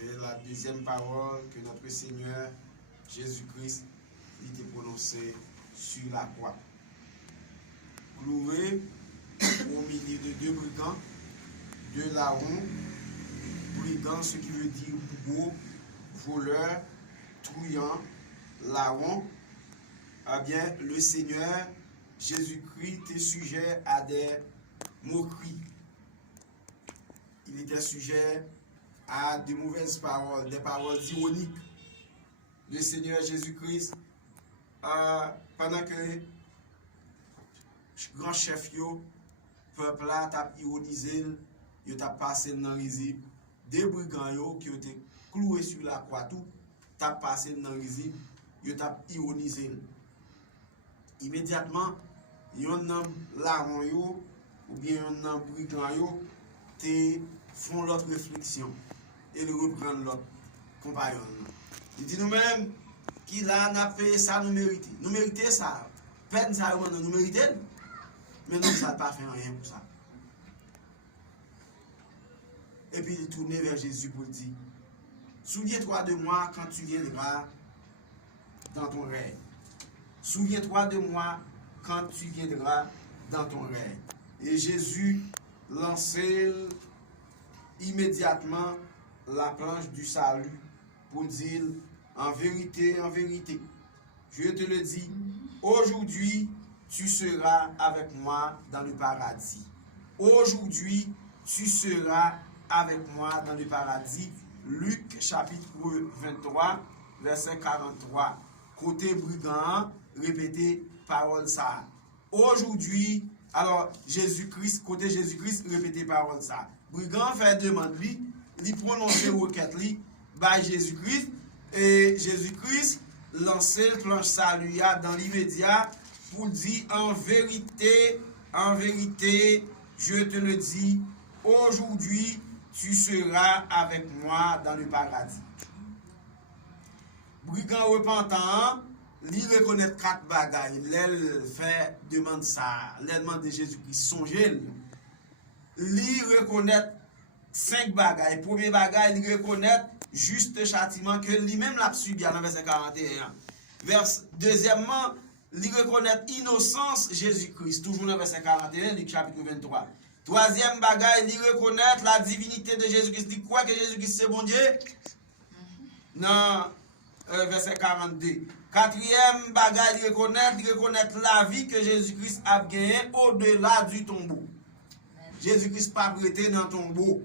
C'est la deuxième parole que notre Seigneur Jésus-Christ a prononcée sur la croix. Cloué au milieu de deux brigands, deux larrons, brigands, ce qui veut dire bourreau, voleur, truand, larron. Eh bien, le Seigneur Jésus-Christ est sujet à des moqueries. Il était sujet à de mauvaises paroles, des paroles ironiques. Le Seigneur Jésus-Christ, pendant que grand chef yo, peuple là t'a ironisé, yo t'a passé dans risible, des brigands yo qui ont été cloués sur la croix tout, t'a passé dans risible, yo t'a ironisé. Immédiatement, yon nan larron yo ou bien yon nan brigand yo te font l'autre réflexion et le reprendre l'autre compagnon. Il dit nous-mêmes qui là n'a fait ça nous mériter. Nous mériter ça. Peine ça nous mériter. Mais non, ça n'a pas fait rien pour ça. Et puis il est tourné vers Jésus pour dire, souviens-toi de moi quand tu viendras dans ton règne. Souviens-toi de moi quand tu viendras dans ton règne. Et Jésus lançait immédiatement la planche du salut pour dire, en vérité, je te le dis, aujourd'hui, tu seras avec moi dans le paradis. Aujourd'hui, tu seras avec moi dans le paradis. Luc chapitre 23, verset 43. Côté brigand, répétez parole ça. Aujourd'hui, alors Jésus-Christ, côté Jésus-Christ, répétez parole ça. Brigand fait demande lui, il prononce requête lui, by Jésus-Christ, et Jésus-Christ lance le planche salut dans l'immédiat pour dire en vérité, je te le dis, aujourd'hui tu seras avec moi dans le paradis. Brigand repentant, il reconnaît 4 bagailles. Il fait demande ça. Il demande de Jésus-Christ songer. Il reconnaît 5 bagailles. Premier bagaille, il reconnaît juste châtiment que lui-même l'a subi dans verset 41. Deuxièmement, il reconnaît innocence Jésus-Christ. Toujours dans verset 41, Luc chapitre 23. Troisième bagaille, il reconnaît la divinité de Jésus-Christ. Il croit que Jésus-Christ c'est bon Dieu. Non. Verset 42. Quatrième bagage, il reconnaît la vie que Jésus-Christ a gagné au-delà du tombeau. Jésus-Christ pas prêté dans le tombeau.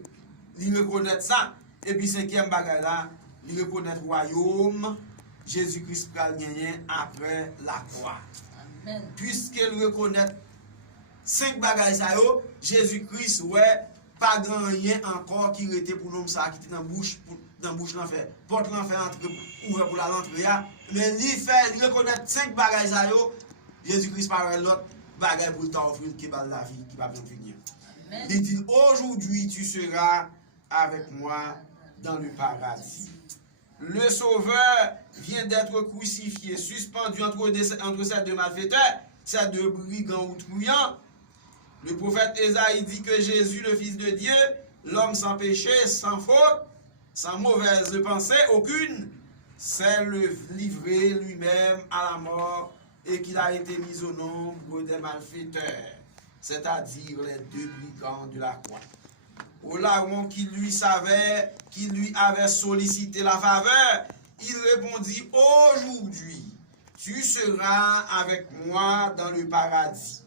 Il reconnaît ça. Et puis cinquième bagage là, il reconnaît le royaume. Jésus-Christ a gagné après la croix. Puisqu'il reconnaît 5 bagages ça yo, Jésus-Christ ouais pas grand rien encore qui était pour l'homme ça qui était dans bouche l'enfer. Porte l'enfer entre ouvert pour la l'entrée mais il reconnaît 5 bagages ça yo, Jésus-Christ parle l'autre bagage pour t'offrir qui va la vie qui va bien finir. Il dit aujourd'hui tu seras avec moi dans le paradis. Le Sauveur vient d'être crucifié, suspendu entre ces deux malfaiteurs, ces deux brigands ou truands. Le prophète Ésaïe dit que Jésus, le Fils de Dieu, l'homme sans péché, sans faute, sans mauvaise pensée aucune, s'est livré lui-même à la mort et qu'il a été mis au nombre des malfaiteurs, c'est-à-dire les deux brigands de la croix. Au larron qui lui avait sollicité la faveur, il répondit, aujourd'hui, tu seras avec moi dans le paradis.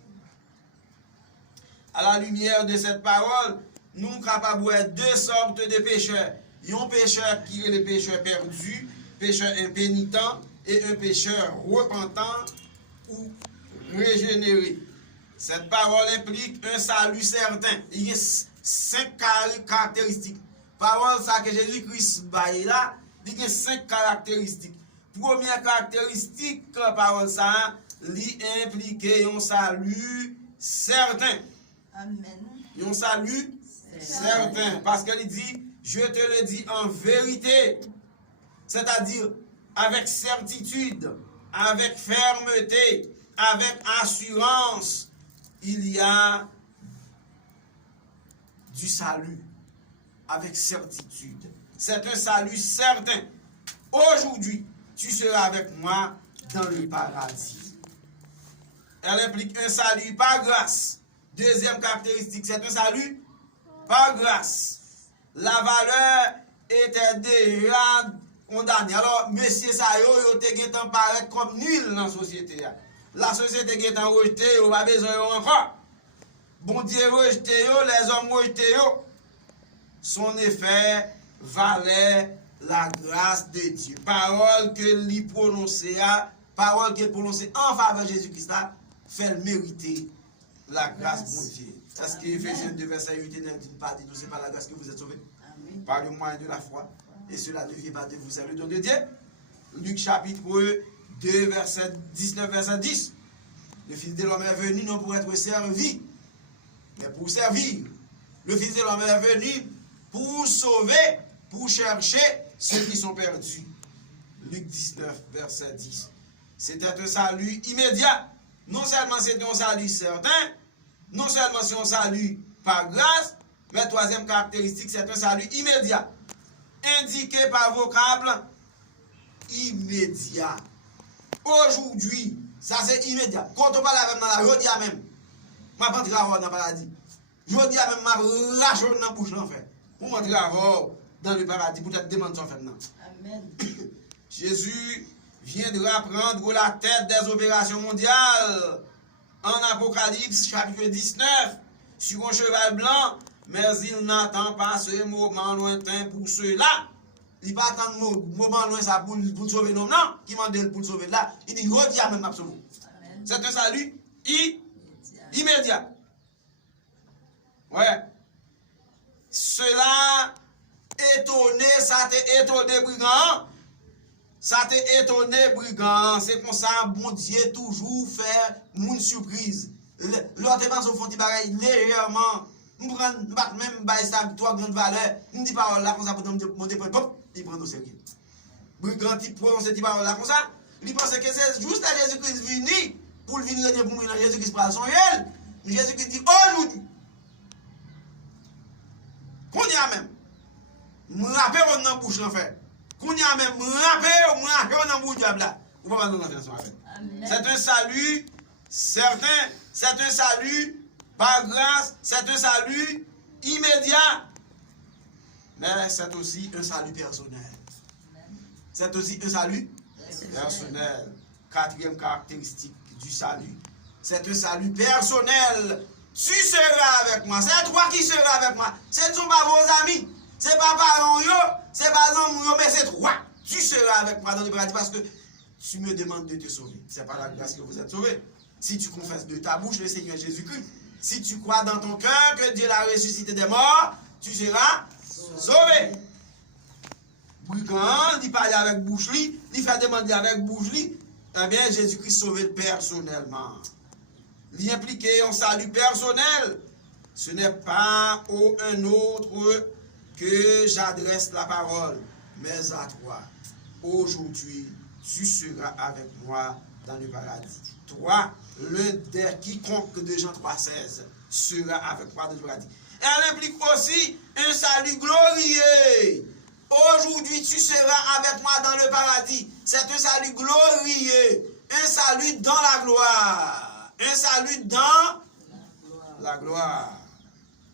À la lumière de cette parole, nous sommes capables de voir 2 sortes de pécheurs. Un pécheur qui est le pécheur perdu, pécheur impénitent, et un pécheur repentant ou régénéré. Cette parole implique un salut certain. Il y a 5 caractéristiques. Parole ça que Jésus-Christ baille là, il y a 5 caractéristiques. Première caractéristique, parole ça, il implique un salut certain. Amen. Un salut certain. Parce qu'il dit, je te le dis en vérité. C'est-à-dire, avec certitude, avec fermeté, avec assurance, il y a du salut. Avec certitude. c'est un salut certain. Aujourd'hui, tu seras avec moi dans le paradis. Elle implique un salut par grâce. Deuxième caractéristique, c'est un salut par grâce. La valeur était déjà condamnée. Alors, monsieur Sayo, il était paraître comme nul dans la société. La société qui est rejetée, il n'a pas besoin encore. Bon Dieu rejeté, les hommes rejetés. Son effet valait la grâce de Dieu. Parole que lui prononçait, parole qu'il prononçait en faveur de Jésus-Christ, fait mériter la grâce de Dieu. Est-ce que Ephésiens 2, verset 8 et 9 dit pas dit, c'est par la grâce que vous êtes sauvés? Par le moyen de la foi. Et cela ne vient pas de vous, c'est le don de Dieu. Luc chapitre 2, verset 19, verset 10. Le Fils de l'homme est venu non pour être servi, mais pour servir. Le Fils de l'homme est venu pour sauver, pour chercher ceux qui sont perdus. Luc 19, verset 10. C'était un salut immédiat. Non seulement c'était un salut certain, non seulement c'est un salut par grâce, mais troisième caractéristique, c'est un salut immédiat. Indiqué par vocable immédiat. Aujourd'hui, ça c'est immédiat. Quand on parle avec moi, je dis à même, je ne vais pas dans le paradis. Je dis à même, je vais racher dans la bouche l'enfer. Pour m'entrer dans le paradis, pour te demander son fait. Amen. Jésus viendra prendre la tête des opérations mondiales en Apocalypse chapitre 19 sur un cheval blanc, mais il n'attend pas ce moment lointain pour ceux-là. Il ne va pas attendre le moment lointain pour sauver l'homme, non, qui m'a dit pour sauver là. Il dit, redis à même absolument. C'est un salut immédiat. Ouais. Cela étonné, ça t'a étonné, brigand. Ça t'a étonné, brigand. C'est comme ça, bon Dieu, toujours faire une surprise. L'autre pas au fond, il pareil légèrement. Je prends même ça, trois grandes valeurs. Je dis parole là, comme ça, pour monter, pop, il prend au sérieux. Brigand, il prononce ces paroles là, comme ça. Il pense que c'est juste à Jésus-Christ venu pour venir pour moi. Jésus-Christ parle son réel. Jésus-Christ dit aujourd'hui. Qu'on y a même. Me rappelle on dans bouche en fait. Qu'on y a même me rappelle on dans bouche diable là. Ou pas dans l'enfant en fait. C'est un salut certain, c'est un salut par grâce, c'est un salut immédiat. Mais c'est aussi un salut personnel. C'est aussi un salut personnel. Quatrième caractéristique du salut. C'est un salut personnel. Tu seras avec moi. C'est toi qui seras avec moi. Ce ne sont pas vos amis. Ce n'est pas parents, ce n'est pas amour, mais c'est toi. Tu seras avec moi dans le paradis parce que tu me demandes de te sauver. Ce n'est pas la grâce que vous êtes sauvés. Si tu confesses de ta bouche le Seigneur Jésus-Christ, si tu crois dans ton cœur que Dieu l'a ressuscité des morts, tu seras sauvé. Brigand, il parle avec bouche, il fait demander avec bouche, eh bien Jésus-Christ sauvé personnellement. L'y impliquer en salut personnel, ce n'est pas à un autre que j'adresse la parole, mais à toi. Aujourd'hui, tu seras avec moi dans le paradis. Toi, l'un des quiconque de Jean 3,16 sera avec moi dans le paradis. Elle implique aussi un salut glorieux. Aujourd'hui, tu seras avec moi dans le paradis. C'est un salut glorieux, un salut dans la gloire. Un salut dans la gloire.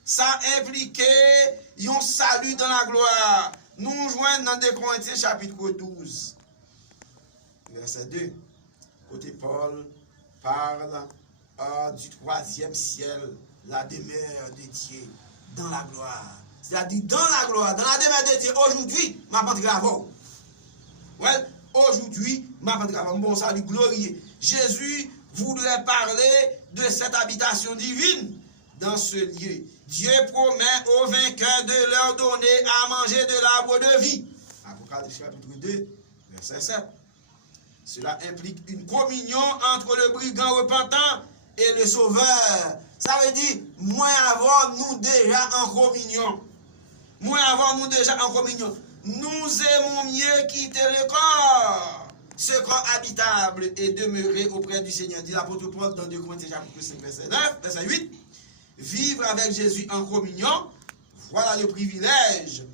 Ça impliquait un salut dans la gloire. Nous joignons dans 2 Corinthiens chapitre 12, verset 2. Côté Paul parle du 3e ciel, la demeure de Dieu dans la gloire. C'est-à-dire dans la gloire, dans la demeure de Dieu. Aujourd'hui, ma pente grave. Ouais, aujourd'hui, ma pente grave. Bon salut glorieux. Jésus voudrait parler de cette habitation divine dans ce lieu. Dieu promet aux vainqueurs de leur donner à manger de l'arbre de vie. Apocalypse chapitre 2, verset 7. Cela implique une communion entre le brigand repentant et le sauveur. Ça veut dire, moins avons-nous déjà en communion. Moins avons-nous déjà en communion. Nous aimons mieux quitter le corps. Ce corps habitable est demeuré auprès du Seigneur, dit l'apôtre Paul dans 2 Corinthiens chapitre 5, verset 9, verset 8. Vivre avec Jésus en communion, voilà le privilège,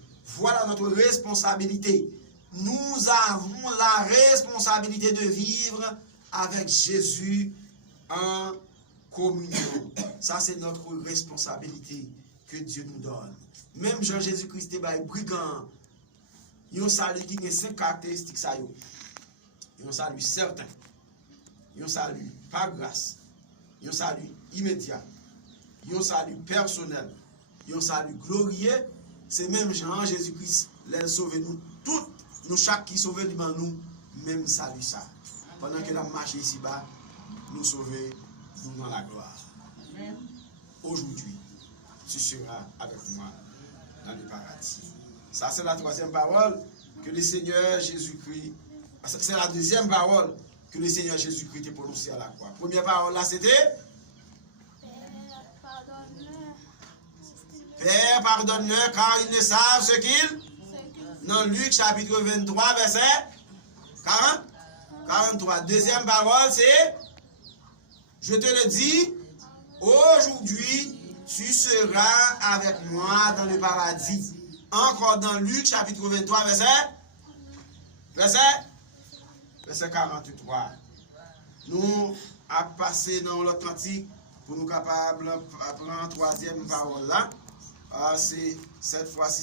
Voilà notre responsabilité. Nous avons la responsabilité de vivre avec Jésus en communion. Ça, c'est notre responsabilité que Dieu nous donne. Même Jean-Jésus-Christ est brigand. Il y a un salut qui a 5 caractéristiques. Il y a un salut certain. Il y a un salut par grâce. Il y a un salut immédiat. Il y a un salut personnel. Il y a un salut glorieux. C'est même Jean-Jésus-Christ, l'a sauvé nous tous. Nous, chaque qui sauve nous, même salut ça. Pendant que nous marchons ici-bas, nous sauver, nous dans la gloire. Aujourd'hui, tu seras avec moi dans le paradis. Ça, c'est la troisième parole que le Seigneur Jésus-Christ, c'est la deuxième parole que le Seigneur Jésus-Christ a prononcée à la croix. Première parole là, c'était Père, pardonne-leur car ils ne savent ce qu'ils. Dans Luc chapitre 23, verset 43. Deuxième parole, c'est je te le dis, aujourd'hui, tu seras avec moi dans le paradis. Encore dans Luc chapitre 23, verset 43. Nous avons passé dans l'Atlantique pour nous capables de prendre la troisième parole là. C'est cette fois-ci.